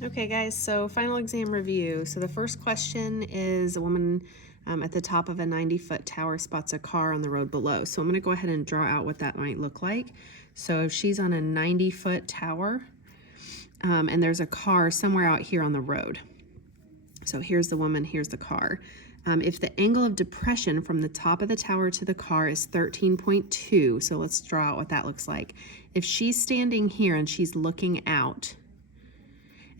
Okay guys, so final exam review. So the first question is a woman at the top of a 90-foot tower spots a car on the road below. So I'm going to go ahead and draw out what that might look like. So if she's on a 90-foot tower and there's a car somewhere out here on the road. So here's the woman, here's the car. If the angle of depression from the top of the tower to the car is 13.2, so let's draw out what that looks like. If she's standing here and she's looking out,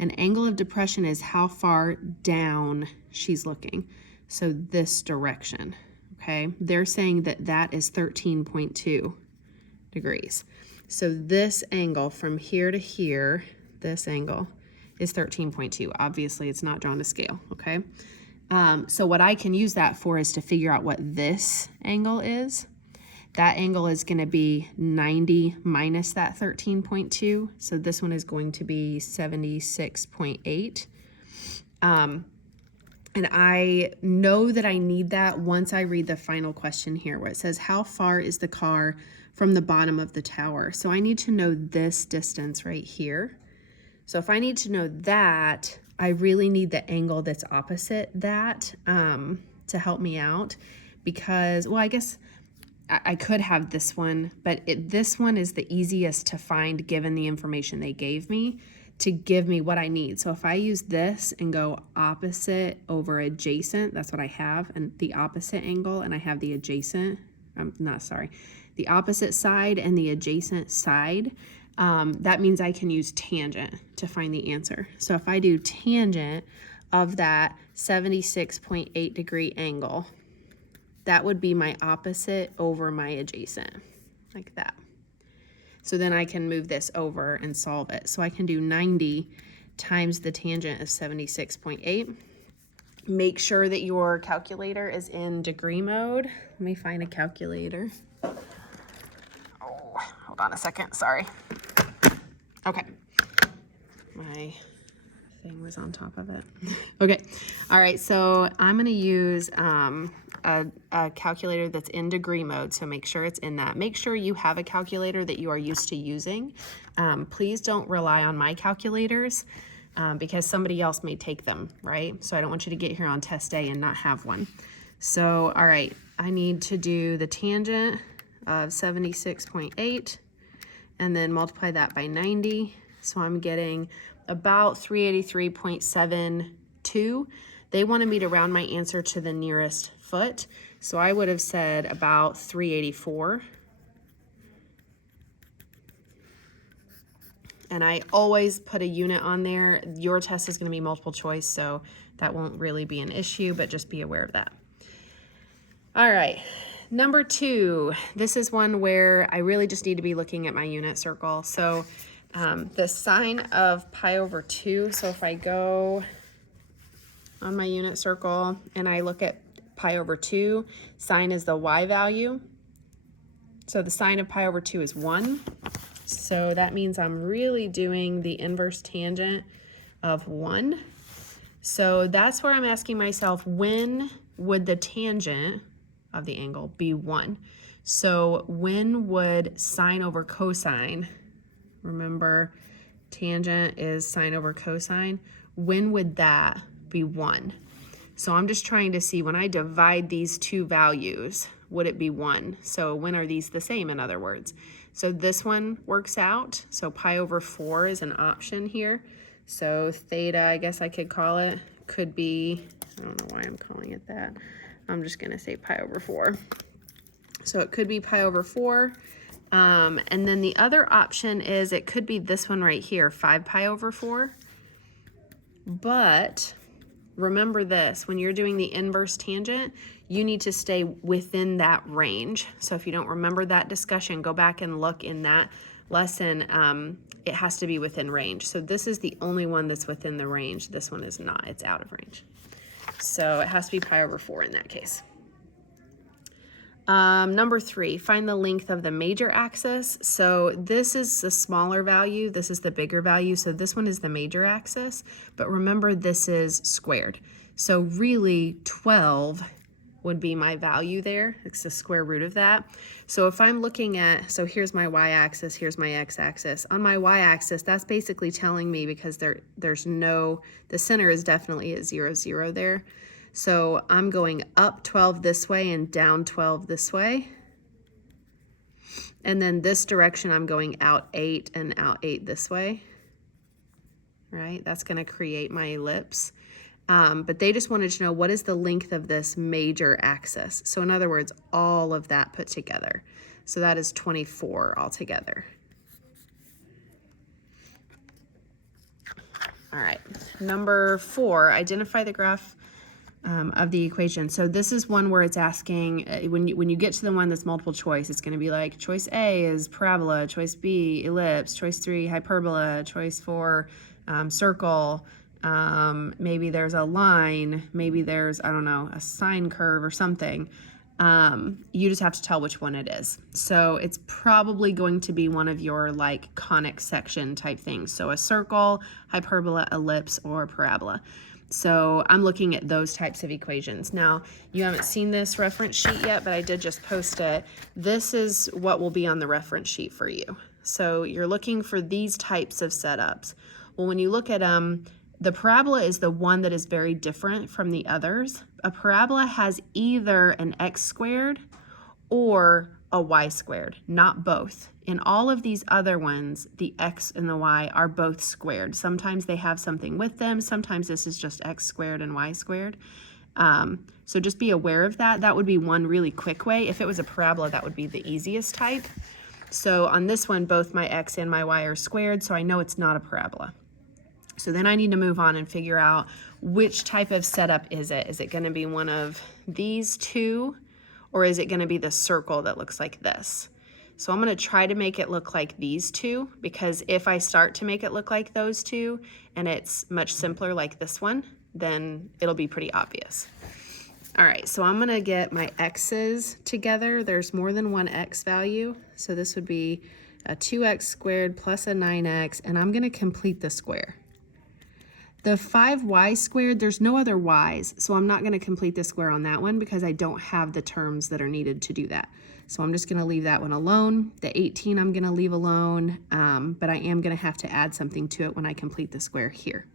an angle of depression is how far down she's looking. So this direction, okay? They're saying that that is 13.2 degrees. So this angle from here to here, this angle is 13.2. Obviously, it's not drawn to scale, okay? So what I can use that for is to figure out what this angle is. That angle is going to be 90 minus that 13.2. So this one is going to be 76.8. And I know that I need that once I read the final question here where it says, how far is the car from the bottom of the tower? So I need to know this distance right here. So if I need to know that, I really need the angle that's opposite that to help me out because, well, I guess I could have this one, but this one is the easiest to find given the information they gave me to give me what I need. So if I use this and go opposite over adjacent, that's what I have, and the opposite angle, and I have the adjacent, the opposite side and the adjacent side, that means I can use tangent to find the answer. So if I do tangent of that 76.8 degree angle, that would be my opposite over my adjacent, like that. So then I can move this over and solve it. So I can do 90 times the tangent of 76.8. Make sure that your calculator is in degree mode. Let me find a calculator. Oh, hold on a second, sorry. Okay, my thing was on top of it. Okay, all right, so I'm gonna use a calculator that's in degree mode, so make sure it's in that. Make sure you have a calculator that you are used to using. Please don't rely on my calculators because somebody else may take them, right? So I don't want you to get here on test day and not have one. So, all right, I need to do the tangent of 76.8 and then multiply that by 90. So I'm getting about 383.72. They wanted me to round my answer to the nearest foot. So I would have said about 384. And I always put a unit on there. Your test is going to be multiple choice, so that won't really be an issue, but just be aware of that. All right. Number 2, this is one where I really just need to be looking at my unit circle. So the sine of pi over 2, so if I go on my unit circle and I look at pi over 2, sine is the y value. So the sine of pi over 2 is 1. So that means I'm really doing the inverse tangent of 1. So that's where I'm asking myself, when would the tangent of the angle be 1? So when would sine over cosine, remember tangent is sine over cosine, when would that be 1? So I'm just trying to see when I divide these two values, would it be 1? So when are these the same, in other words? So this one works out. So pi over 4 is an option here. So theta, I guess I could call it, could be, I don't know why I'm calling it that. I'm just gonna say pi over 4. So it could be pi over 4. And then the other option is it could be this one right here, 5 pi over 4. But remember this, when you're doing the inverse tangent, you need to stay within that range. So if you don't remember that discussion, go back and look in that lesson. It has to be within range. So this is the only one that's within the range. This one is not, it's out of range. So it has to be pi over 4 in that case. Number 3, find the length of the major axis. So this is the smaller value, this is the bigger value, so this one is the major axis, but remember this is squared. So really 12 would be my value there. It's the square root of that. So if I'm looking at, so here's my y-axis, here's my x-axis. On my y-axis, that's basically telling me, because there's no, the center is definitely at 0, 0 there. So I'm going up 12 this way and down 12 this way. And then this direction, I'm going out 8 and out 8 this way. Right? That's going to create my ellipse. But they just wanted to know, what is the length of this major axis? So in other words, all of that put together. So that is 24 altogether. All right, number 4, identify the graph of the equation. So this is one where it's asking, when you get to the one that's multiple choice, it's going to be like, choice A is parabola, choice B, ellipse, choice 3, hyperbola, choice 4, circle. Maybe there's a line, maybe there's, I don't know, a sine curve or something. You just have to tell which one it is. So it's probably going to be one of your like conic section type things. So a circle, hyperbola, ellipse, or parabola. So I'm looking at those types of equations. Now, you haven't seen this reference sheet yet, but I did just post it. This is what will be on the reference sheet for you. So you're looking for these types of setups. Well, when you look at the parabola is the one that is very different from the others. A parabola has either an x squared or a y squared, not both. In all of these other ones, the x and the y are both squared. Sometimes they have something with them. Sometimes this is just x squared and y squared. So just be aware of that. That would be one really quick way. If it was a parabola, that would be the easiest type. So on this one, both my x and my y are squared, so I know it's not a parabola. So then I need to move on and figure out which type of setup is it. Is it going to be one of these two, or is it going to be the circle that looks like this? So I'm going to try to make it look like these two, because if I start to make it look like those two and it's much simpler like this one, then it'll be pretty obvious. All right, so I'm going to get my x's together. There's more than one x value. So this would be a 2x squared plus a 9x, and I'm going to complete the square. The 5y squared, there's no other y's, so I'm not going to complete the square on that one because I don't have the terms that are needed to do that. So I'm just going to leave that one alone. The 18 I'm going to leave alone, but I am going to have to add something to it when I complete the square here.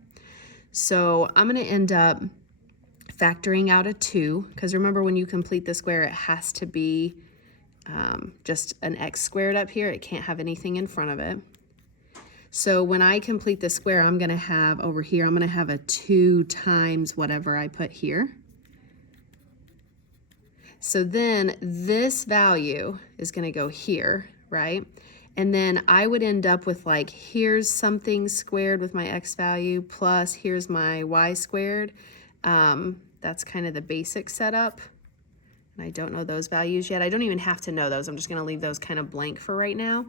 So I'm going to end up factoring out a 2, because remember, when you complete the square, it has to be just an x squared up here. It can't have anything in front of it. So when I complete the square, I'm going to have over here, I'm going to have a 2 times whatever I put here. So then this value is going to go here, right? And then I would end up with like, here's something squared with my x value, plus here's my y squared. That's kind of the basic setup. And I don't know those values yet. I don't even have to know those. I'm just going to leave those kind of blank for right now.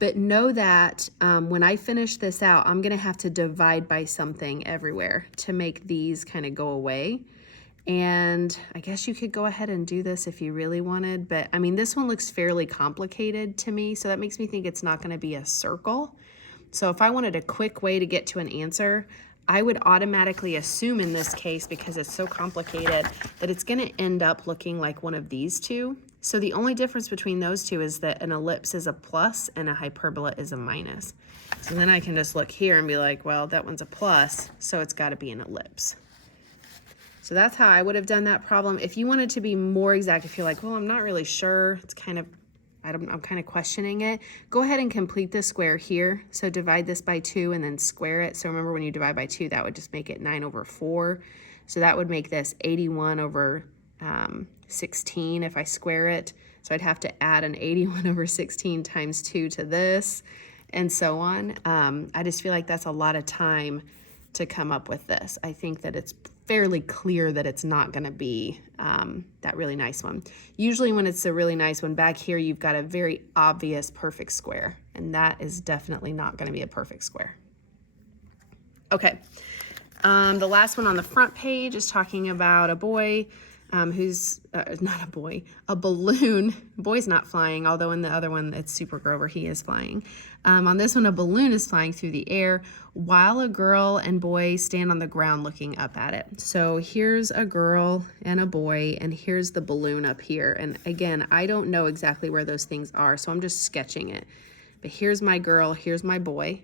But know that when I finish this out, I'm going to have to divide by something everywhere to make these kind of go away. And I guess you could go ahead and do this if you really wanted. But I mean, this one looks fairly complicated to me, so that makes me think it's not going to be a circle. So if I wanted a quick way to get to an answer, I would automatically assume in this case, because it's so complicated, that it's going to end up looking like one of these two. So the only difference between those two is that an ellipse is a plus and a hyperbola is a minus. So then I can just look here and be like, well, that one's a plus, so it's got to be an ellipse. So that's how I would have done that problem. If you wanted to be more exact, if you're like, well, I'm not really sure, it's kind of, I'm kind of questioning it, go ahead and complete the square here. So divide this by 2 and then square it. So remember, when you divide by 2, that would just make it 9/4. So that would make this 81/16 if I square it. So I'd have to add an 81/16 times 2 to this, and so on. I just feel like that's a lot of time to come up with this. I think that it's fairly clear that it's not going to be that really nice one. Usually when it's a really nice one, back here you've got a very obvious perfect square, and that is definitely not going to be a perfect square. Okay, the last one on the front page is talking about a boy who's not a boy, a balloon. Boy's not flying, although in the other one, it's Super Grover, he is flying. On this one, a balloon is flying through the air while a girl and boy stand on the ground looking up at it. So here's a girl and a boy, and here's the balloon up here. And again, I don't know exactly where those things are, so I'm just sketching it. But here's my girl, here's my boy.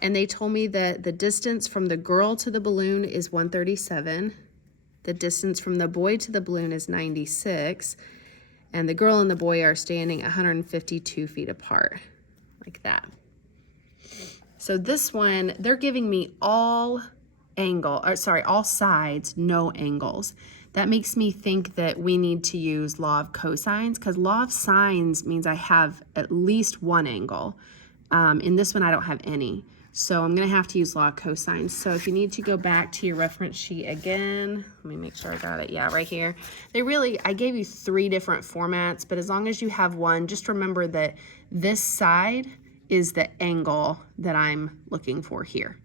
And they told me that the distance from the girl to the balloon is 137. The distance from the boy to the balloon is 96, and the girl and the boy are standing 152 feet apart, like that. So this one, they're giving me all sides, no angles. That makes me think that we need to use law of cosines, because law of sines means I have at least one angle. In this one, I don't have any. So I'm going to have to use law of cosines. So if you need to go back to your reference sheet again, let me make sure I got it. Yeah, right here. I gave you 3 different formats, but as long as you have one, just remember that this side is the angle that I'm looking for here.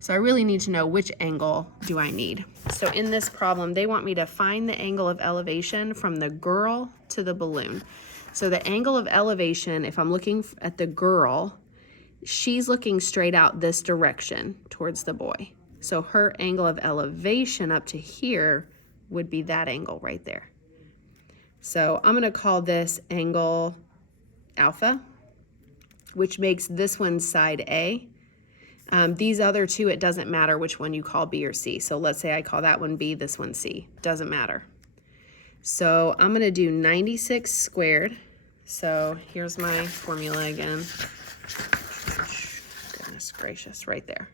So I really need to know which angle do I need. So in this problem, they want me to find the angle of elevation from the girl to the balloon. So the angle of elevation, if I'm looking at the girl, she's looking straight out this direction towards the boy. So her angle of elevation up to here would be that angle right there. So I'm going to call this angle alpha, which makes this one side A. These other two, it doesn't matter which one you call B or C. So let's say I call that one B, this one C. Doesn't matter. So I'm going to do 96 squared. So here's my formula again. Goodness gracious, right there.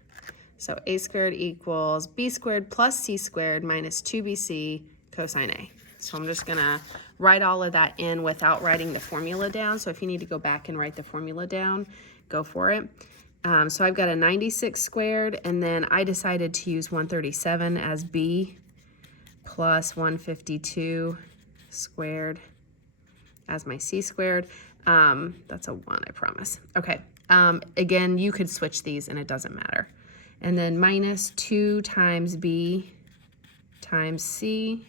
So A squared equals B squared plus C squared minus 2BC cosine A. So I'm just going to write all of that in without writing the formula down. So if you need to go back and write the formula down, go for it. So I've got a 96 squared, and then I decided to use 137 as B plus 152 squared as my C squared. That's a 1, I promise. Okay. Again, you could switch these and it doesn't matter. And then minus 2 times B times C,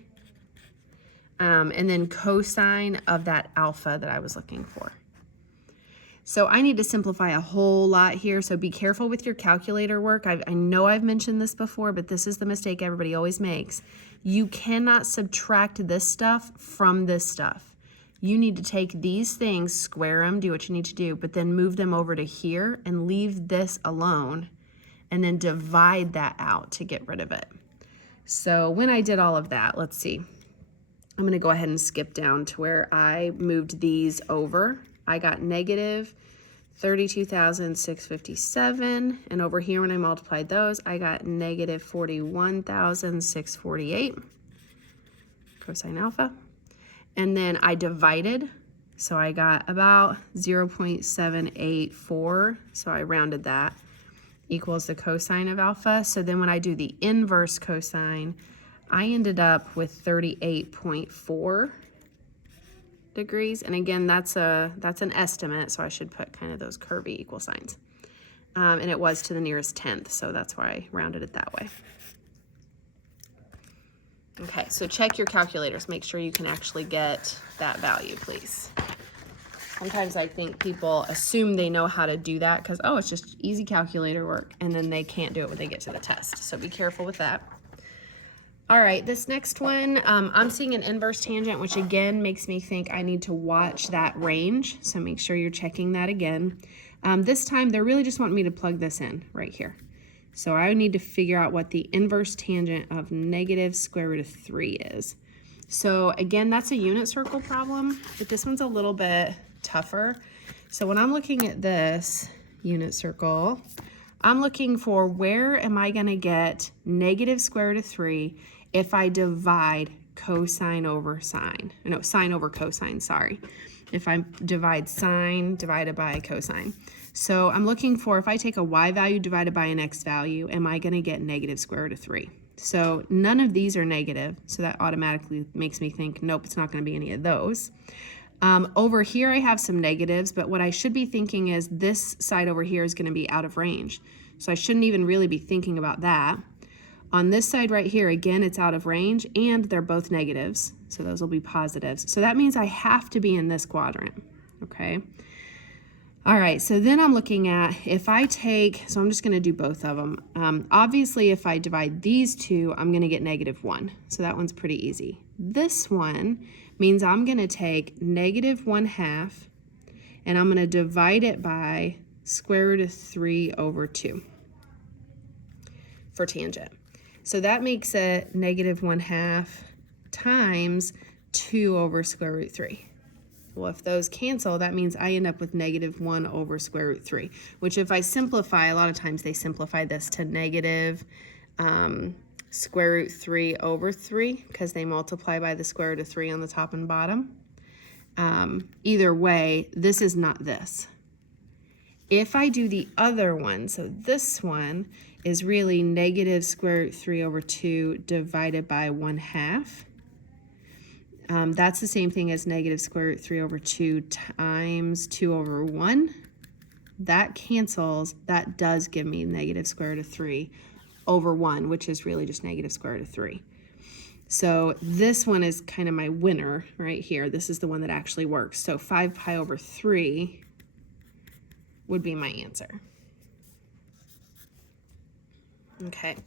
and then cosine of that alpha that I was looking for. So I need to simplify a whole lot here, so be careful with your calculator work. I know I've mentioned this before, but this is the mistake everybody always makes. You cannot subtract this stuff from this stuff. You need to take these things, square them, do what you need to do, but then move them over to here and leave this alone, and then divide that out to get rid of it. So when I did all of that, let's see. I'm going to go ahead and skip down to where I moved these over. I got negative 32,657, and over here when I multiplied those, I got negative 41,648 cosine alpha. And then I divided, so I got about 0.784, so I rounded that, equals the cosine of alpha. So then when I do the inverse cosine, I ended up with 38.4 degrees. And again, that's an estimate, so I should put kind of those curvy equal signs. And it was to the nearest tenth, so that's why I rounded it that way. Okay, so check your calculators. Make sure you can actually get that value, please. Sometimes I think people assume they know how to do that because, oh, it's just easy calculator work, and then they can't do it when they get to the test. So be careful with that. All right, this next one, I'm seeing an inverse tangent, which again makes me think I need to watch that range. So make sure you're checking that again. This time, they're really just wanting me to plug this in right here. So I need to figure out what the inverse tangent of negative square root of 3 is. So again, that's a unit circle problem, but this one's a little bit tougher. So when I'm looking at this unit circle, I'm looking for where am I going to get negative square root of 3 if I divide cosine over sine. No, sine over cosine, sorry. If I divide sine divided by cosine. So I'm looking for, if I take a y value divided by an x value, am I going to get negative square root of 3? So none of these are negative, so that automatically makes me think, nope, it's not going to be any of those. Over here I have some negatives, but what I should be thinking is this side over here is going to be out of range. So I shouldn't even really be thinking about that. On this side right here, again, it's out of range, and they're both negatives, so those will be positives. So that means I have to be in this quadrant, okay? All right, so then I'm looking at if I take, so I'm just going to do both of them. Obviously, if I divide these two, I'm going to get -1. So that one's pretty easy. This one means I'm going to take -1/2, and I'm going to divide it by square root of 3 over 2 for tangent. So that makes it -1/2 times 2 over square root 3. Well, if those cancel, that means I end up with -1 over square root 3, which if I simplify, a lot of times they simplify this to negative square root 3 over 3 because they multiply by the square root of 3 on the top and bottom. Either way, this is not this. If I do the other one, so this one is really negative square root 3 over 2 divided by 1/2. That's the same thing as negative square root 3 over 2 times 2 over 1. That cancels. That does give me negative square root of 3 over 1, which is really just negative square root of 3. So this one is kind of my winner right here. This is the one that actually works. So 5 pi over 3 would be my answer. Okay.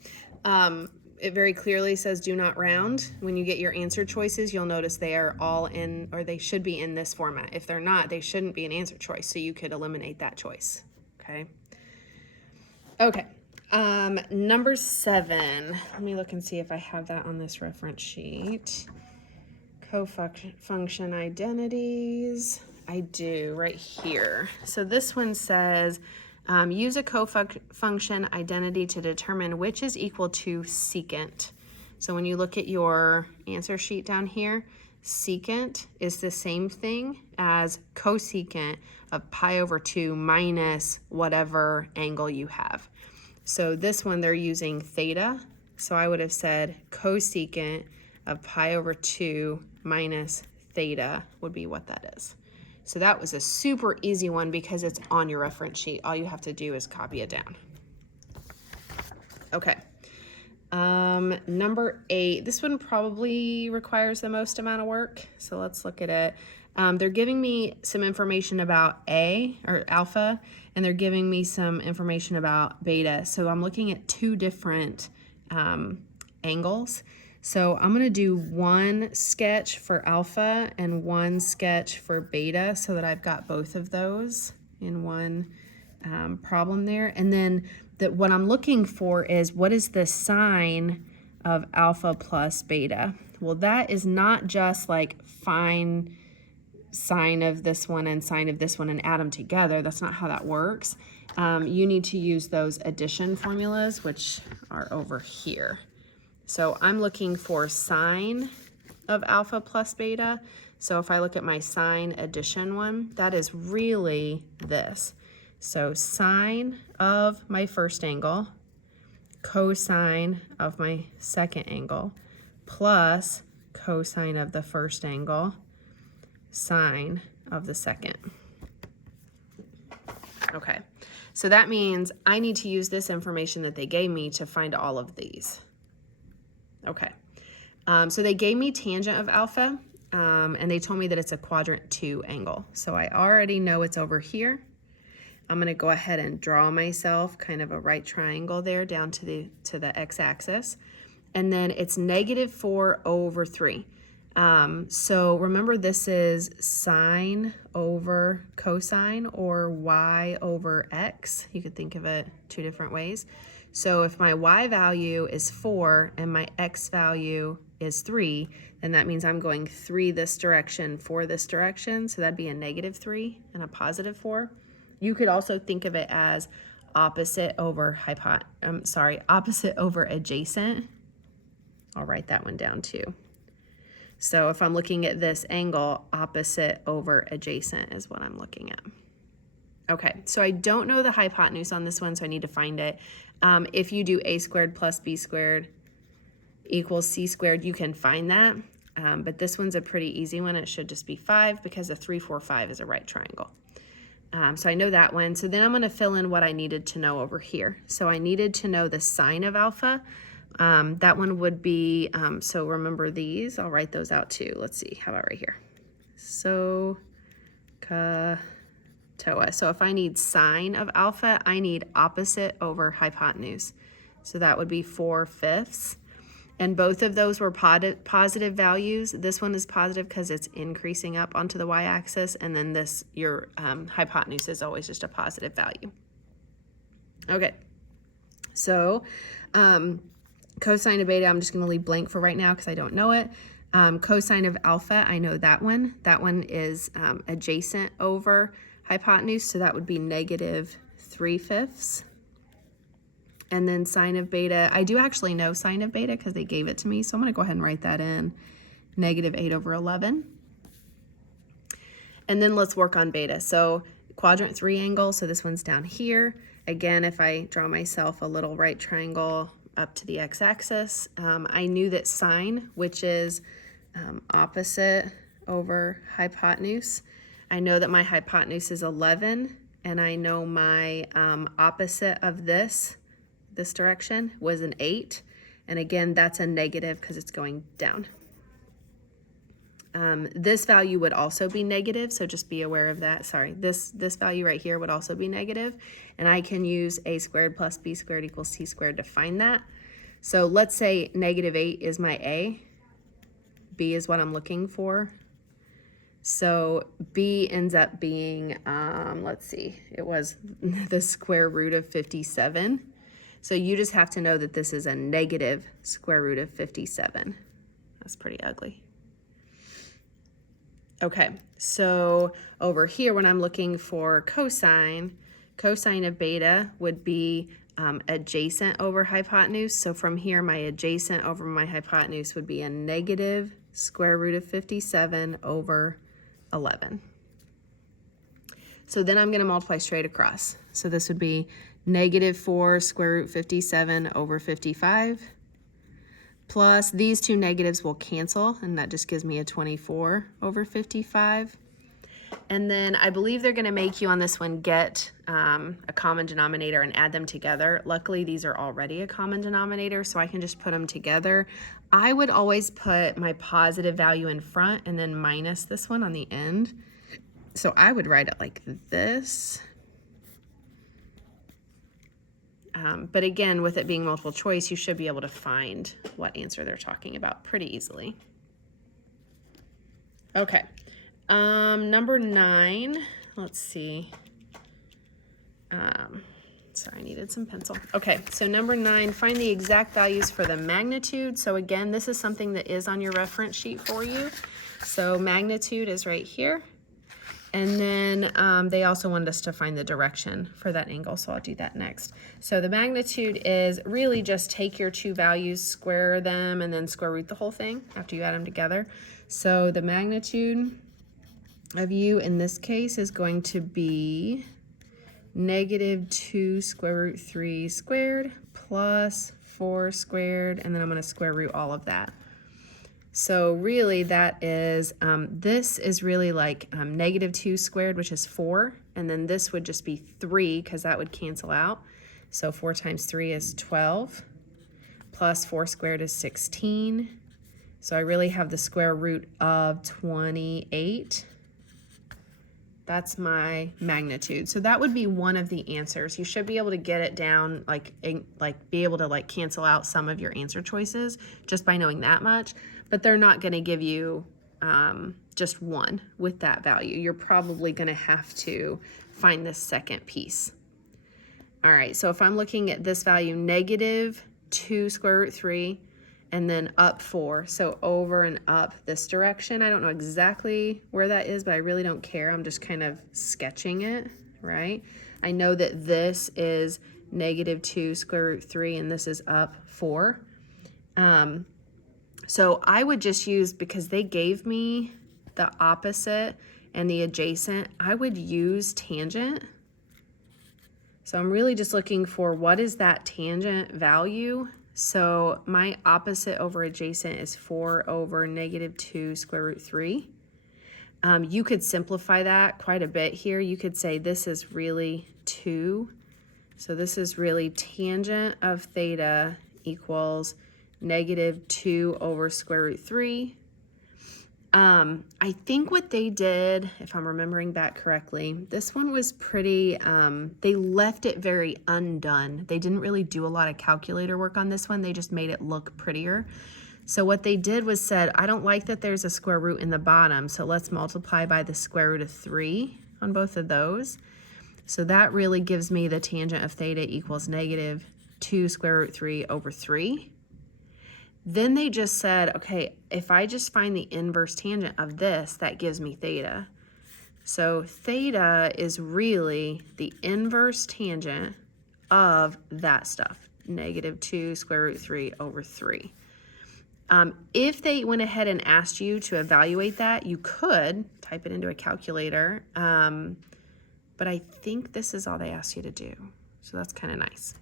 It very clearly says do not round. When you get your answer choices, you'll notice they are all in, or they should be in this format. If they're not, they shouldn't be an answer choice, so you could eliminate that choice, okay? Okay, number 7. Let me look and see if I have that on this reference sheet. Cofunction identities. I do, right here. So this one says, use a cofunction identity to determine which is equal to secant. So when you look at your answer sheet down here, secant is the same thing as cosecant of pi over 2 minus whatever angle you have. So this one, they're using theta. So I would have said cosecant of pi over 2 minus theta would be what that is. So that was a super easy one because it's on your reference sheet. All you have to do is copy it down. Okay. Number 8, this one probably requires the most amount of work. So let's look at it. They're giving me some information about A or alpha, and they're giving me some information about beta. So I'm looking at 2 different angles. So I'm going to do one sketch for alpha and one sketch for beta so that I've got both of those in one problem there. And then what I'm looking for is what is the sine of alpha plus beta? Well, that is not just like find sine of this one and sine of this one and add them together. That's not how that works. You need to use those addition formulas, which are over here. So I'm looking for sine of alpha plus beta. So if I look at my sine addition one, that is really this. So sine of my first angle, cosine of my second angle, plus cosine of the first angle, sine of the second. Okay, so that means I need to use this information that they gave me to find all of these. Okay, so they gave me tangent of alpha, and they told me that it's a quadrant 2 angle. So I already know it's over here. I'm going to go ahead and draw myself kind of a right triangle there down to the x-axis. And then it's -4 over 3. So remember, this is sine over cosine or y over x. You could think of it 2 different ways. So if my y value is 4 and my x value is 3, then that means I'm going 3 this direction, 4 this direction. So that'd be a -3 and a +4. You could also think of it as opposite over opposite over adjacent. I'll write that one down too. So if I'm looking at this angle, opposite over adjacent is what I'm looking at. Okay, so I don't know the hypotenuse on this one, so I need to find it. If you do a squared plus b squared equals c squared, you can find that. But this one's a pretty easy one. It should just be 5 because a 3, 4, 5 is a right triangle. So I know that one. So then I'm going to fill in what I needed to know over here. So I needed to know the sine of alpha That one would be, so remember these, I'll write those out too. Let's see, how about right here? So if I need sine of alpha, I need opposite over hypotenuse. So that would be 4/5. And both of those were positive values. This one is positive because it's increasing up onto the y-axis, and then this, your hypotenuse is always just a positive value. Okay, so cosine of beta, I'm just going to leave blank for right now because I don't know it. Cosine of alpha, I know that one. That one is adjacent over hypotenuse, so that would be -3/5. And then sine of beta, I do actually know sine of beta because they gave it to me, so I'm going to go ahead and write that in, -8/11. And then let's work on beta. So quadrant 3 angle, so this one's down here. Again, if I draw myself a little right triangle up to the x-axis, I knew that sine, which is opposite over hypotenuse, I know that my hypotenuse is 11, and I know my opposite of this direction was an 8, and again that's a negative because it's going down. This value would also be negative, so just be aware of that. Sorry, this value right here would also be negative, and I can use a squared plus b squared equals c squared to find that. So let's say -8 is my a, b is what I'm looking for. So b ends up being, let's see, it was the square root of 57. So you just have to know that this is a negative square root of 57. That's pretty ugly. Okay, so over here when I'm looking for cosine of beta would be adjacent over hypotenuse. So from here, my adjacent over my hypotenuse would be a negative square root of 57 over 11. So then I'm going to multiply straight across. So this would be -4 square root 57 over 55, plus these two negatives will cancel, and that just gives me a 24 over 55. And then I believe they're going to make you on this one get a common denominator and add them together. Luckily, these are already a common denominator, so I can just put them together. I would always put my positive value in front and then minus this one on the end. So I would write it like this. But again, with it being multiple choice, you should be able to find what answer they're talking about pretty easily. Okay, number 9, let's see. Sorry, I needed some pencil. Okay, so number 9, find the exact values for the magnitude. So again, this is something that is on your reference sheet for you. So magnitude is right here. And then they also wanted us to find the direction for that angle, so I'll do that next. So the magnitude is really just take your two values, square them, and then square root the whole thing after you add them together. So the magnitude of u in this case is going to be -2 square root 3 squared plus 4 squared, and then I'm going to square root all of that. So really that is, this is really like -2 squared, which is 4, and then this would just be 3 because that would cancel out. So 4 times 3 is 12, plus 4 squared is 16. So I really have the square root of 28. That's my magnitude. So that would be one of the answers. You should be able to get it down, like be able to like cancel out some of your answer choices just by knowing that much. But they're not going to give you just one with that value. You're probably going to have to find this second piece. All right, so if I'm looking at this value, -2 square root 3, and then up 4, so over and up this direction. I don't know exactly where that is, but I really don't care. I'm just kind of sketching it, right? I know that this is -2 square root 3, and this is up 4. So I would just use, because they gave me the opposite and the adjacent, I would use tangent. So I'm really just looking for what is that tangent value. So my opposite over adjacent is 4 over -2 square root 3. You could simplify that quite a bit here. You could say this is really 2. So this is really tangent of theta equals -2 over square root 3. I think what they did, if I'm remembering back correctly, this one was pretty, they left it very undone. They didn't really do a lot of calculator work on this one. They just made it look prettier. So what they did was said, I don't like that there's a square root in the bottom, so let's multiply by the square root of 3 on both of those. So that really gives me the tangent of theta equals -2 square root 3 over 3. Then they just said, okay, if I just find the inverse tangent of this, that gives me theta. So theta is really the inverse tangent of that stuff, -2 square root 3 over 3. If they went ahead and asked you to evaluate that, you could type it into a calculator, but I think this is all they asked you to do. So that's kind of nice.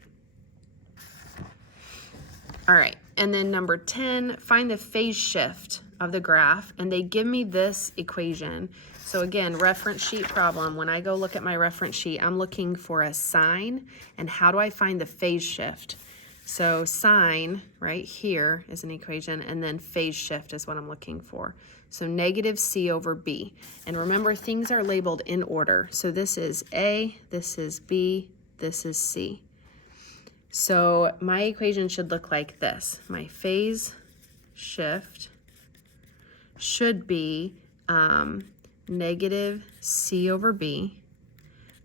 All right, and then number 10, find the phase shift of the graph, and they give me this equation. So again, reference sheet problem. When I go look at my reference sheet, I'm looking for a sine, and how do I find the phase shift? So sine right here is an equation, and then phase shift is what I'm looking for. So -c over b. And remember, things are labeled in order. So this is A, this is B, this is C. So my equation should look like this. My phase shift should be -c over b,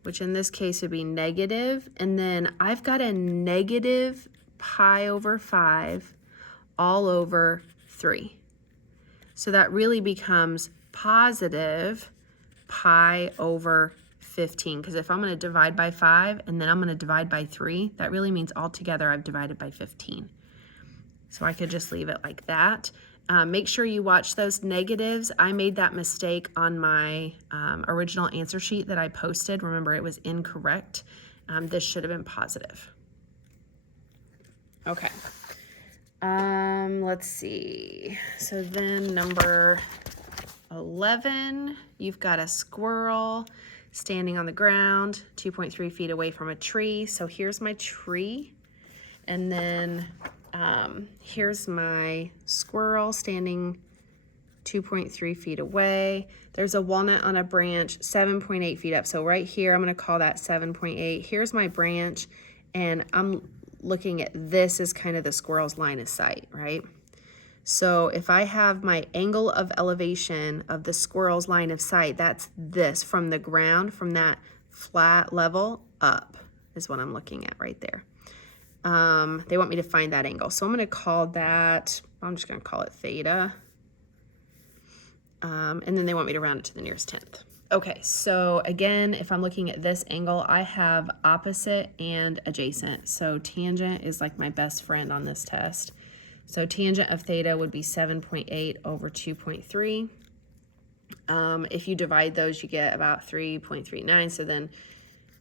which in this case would be negative, and then I've got a negative pi over 5 all over 3. So that really becomes positive pi over 15, because if I'm going to divide by 5 and then I'm going to divide by 3, that really means altogether I've divided by 15. So I could just leave it like that. Make sure you watch those negatives. I made that mistake on my original answer sheet that I posted. Remember, it was incorrect. This should have been positive. Okay. Let's see. So then number 11, you've got a squirrel standing on the ground 2.3 feet away from a tree. So here's my tree, and then here's my squirrel standing 2.3 feet away. There's a walnut on a branch 7.8 feet up. So right here, I'm going to call that 7.8. Here's my branch, and I'm looking at this as kind of the squirrel's line of sight, right? So if I have my angle of elevation of the squirrel's line of sight, that's this from the ground, from that flat level up is what I'm looking at right there. They want me to find that angle. So I'm going to call that, I'm just going to call it theta. And then they want me to round it to the nearest tenth. Okay, so again, if I'm looking at this angle, I have opposite and adjacent. So tangent is like my best friend on this test. So tangent of theta would be 7.8 over 2.3. If you divide those, you get about 3.39. So then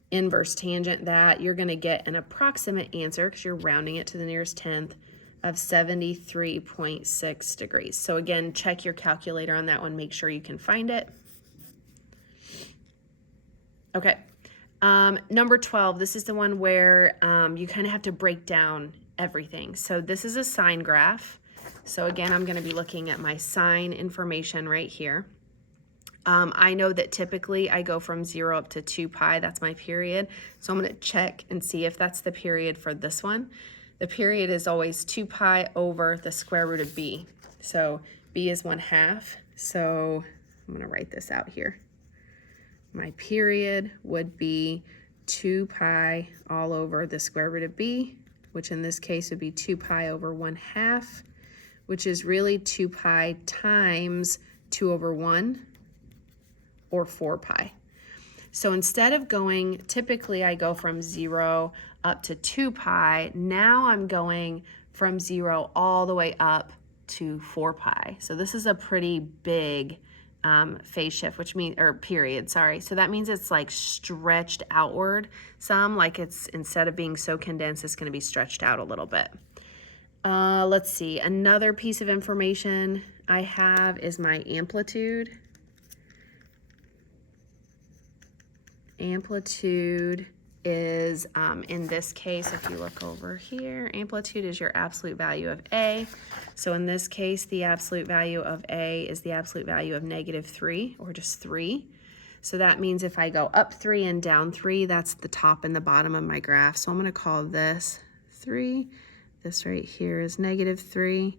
inverse tangent that, you're going to get an approximate answer, because you're rounding it to the nearest tenth, of 73.6 degrees. So again, check your calculator on that one. Make sure you can find it. Okay. Number 12, this is the one where you kind of have to break down everything. So this is a sine graph. So again, I'm going to be looking at my sine information right here. I know that typically I go from 0 up to 2 pi. That's my period. So I'm going to check and see if that's the period for this one. The period is always 2 pi over the square root of b. So b is 1/2. So I'm going to write this out here. My period would be 2 pi all over the square root of b, which in this case would be 2 pi over 1/2, which is really 2 pi times 2 over 1, or 4 pi. So instead of going, typically I go from 0 up to 2 pi, now I'm going from 0 all the way up to 4 pi. So this is a pretty big phase shift, which means, or period, sorry. So that means it's like stretched outward some, like it's, instead of being so condensed, it's going to be stretched out a little bit. Let's see, another piece of information I have is my amplitude is, in this case, if you look over here, amplitude is your absolute value of A. So in this case, the absolute value of A is the absolute value of -3, or just 3. So that means if I go up 3 and down 3, that's the top and the bottom of my graph. So I'm going to call this 3. This right here is -3.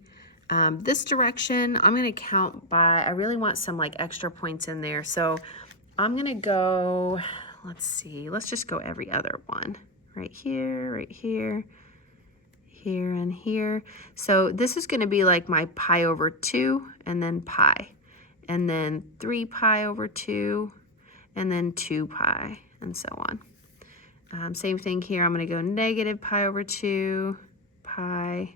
This direction, I'm going to count by, I really want some like extra points in there. So I'm going to go, let's see, let's just go every other one. Right here, here, and here. So this is going to be like my pi over 2, and then pi. And then 3 pi over 2, and then 2 pi, and so on. Same thing here, I'm going to go negative pi over 2, pi,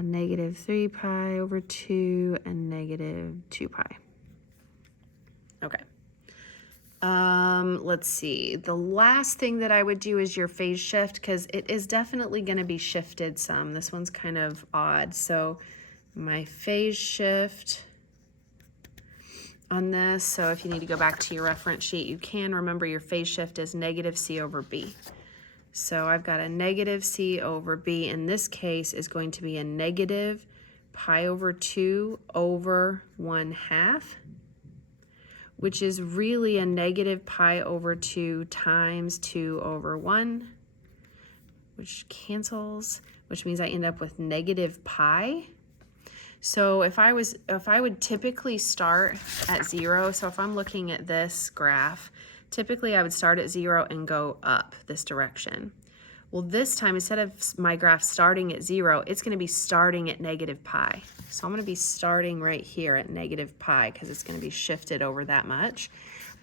negative 3 pi over 2, and negative 2 pi. Okay. Let's see. The last thing that I would do is your phase shift, because it is definitely going to be shifted some. This one's kind of odd. So my phase shift on this, so if you need to go back to your reference sheet, you can. Remember, your phase shift is negative c over b. So I've got a negative c over b. In this case is going to be a negative pi over 2 over 1/2, which is really a negative pi over 2 times 2 over 1, which cancels, which means I end up with negative pi. So if I would typically start at 0, so if I'm looking at this graph, typically I would start at 0 and go up this direction. Well, this time, instead of my graph starting at 0, it's going to be starting at negative pi. So I'm going to be starting right here at negative pi because it's going to be shifted over that much.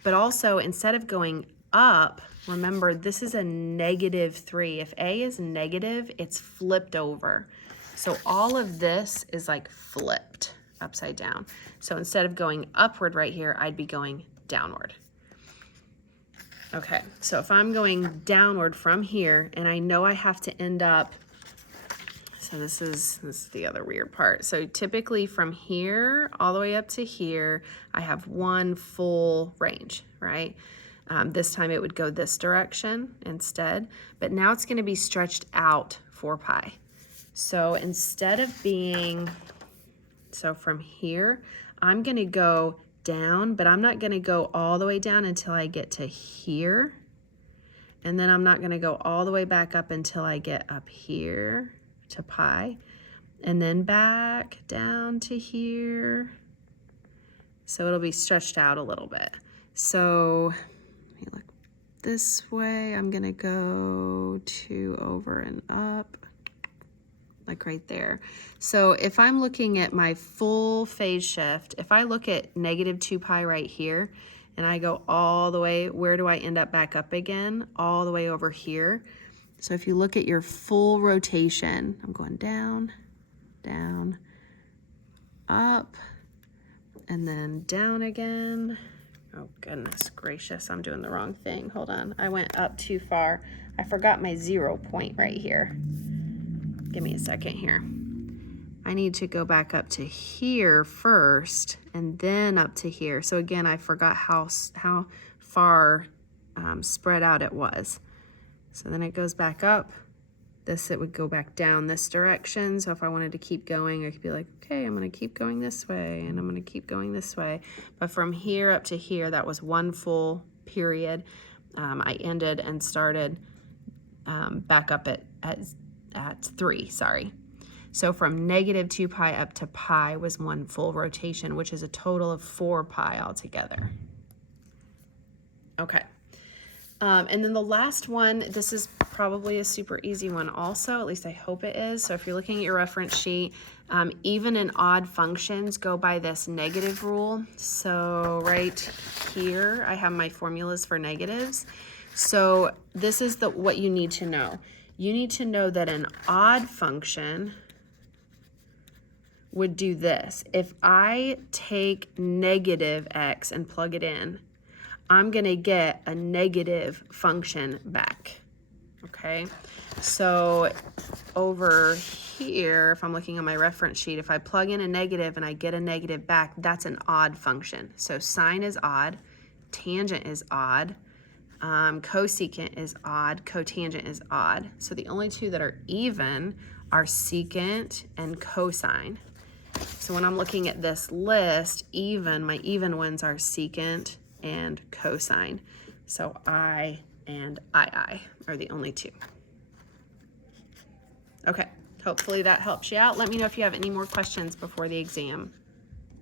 But also, instead of going up, remember, this is a -3. If A is negative, it's flipped over. So all of this is like flipped upside down. So instead of going upward right here, I'd be going downward. Okay, so if I'm going downward from here, and I know I have to end up, so this is the other weird part. So typically from here all the way up to here, I have one full range, right? This time it would go this direction instead, but now it's gonna be stretched out 4 pi. So instead of being, so from here, I'm gonna go down, but I'm not going to go all the way down until I get to here. And then I'm not going to go all the way back up until I get up here to pi. And then back down to here. So it'll be stretched out a little bit. So let me look this way. I'm going to go 2 over and up, like right there. So if I'm looking at my full phase shift, if I look at -2 pi right here, and I go all the way, where do I end up back up again? All the way over here. So if you look at your full rotation, I'm going down, down, up, and then down again. Oh goodness gracious, I'm doing the wrong thing. Hold on, I went up too far. I forgot my 0 point right here. Give me a second here. I need to go back up to here first and then up to here. So again, I forgot how far spread out it was. So then it goes back up. It would go back down this direction. So if I wanted to keep going, I could be like, okay, I'm going to keep going this way, and I'm going to keep going this way. But from here up to here, that was one full period. I ended and started back up at 3, sorry. So from -2 pi up to pi was one full rotation, which is a total of 4 pi altogether. Okay. And then the last one, this is probably a super easy one also, at least I hope it is. So if you're looking at your reference sheet, even and odd functions go by this negative rule. So right here, I have my formulas for negatives. So this is what you need to know. You need to know that an odd function would do this. If I take -x and plug it in, I'm going to get a negative function back. Okay, so over here, if I'm looking on my reference sheet, if I plug in a negative and I get a negative back, that's an odd function. So sine is odd, tangent is odd, Cosecant is odd, cotangent is odd. So the only two that are even are secant and cosine. So when I'm looking at this list, my even ones are secant and cosine. So I and II are the only two. Okay, hopefully that helps you out. Let me know if you have any more questions before the exam.